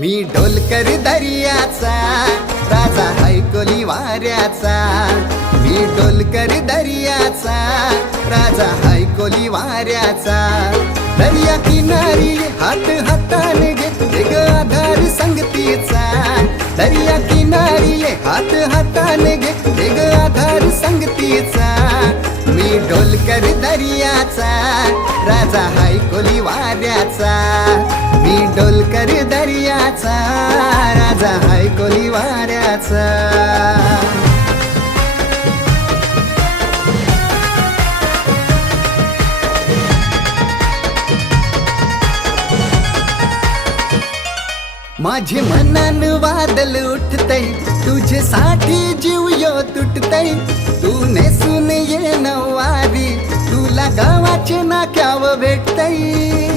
मी ढोलकर दर्याचा राजा हैकोली वाऱ्याचा. मी ढोलकर दर्याचा राजा हैकोली वाऱ्याचा. दर्या किनारी हात हाताने घे ग आधार संगतीचा. दर्या किनारी हात हाताने घे ग आधार संगतीचा. मी ढोलकर दर्याचा राजा हैकोली वाऱ्याचा मी डोलकर दर्याचा राजा हैकोली वाऱ्याचा माझे मनान वादल उठतय तुझ्यासाठी जीव यो तुटतय. तू गावाचे नाक्याव भेटतई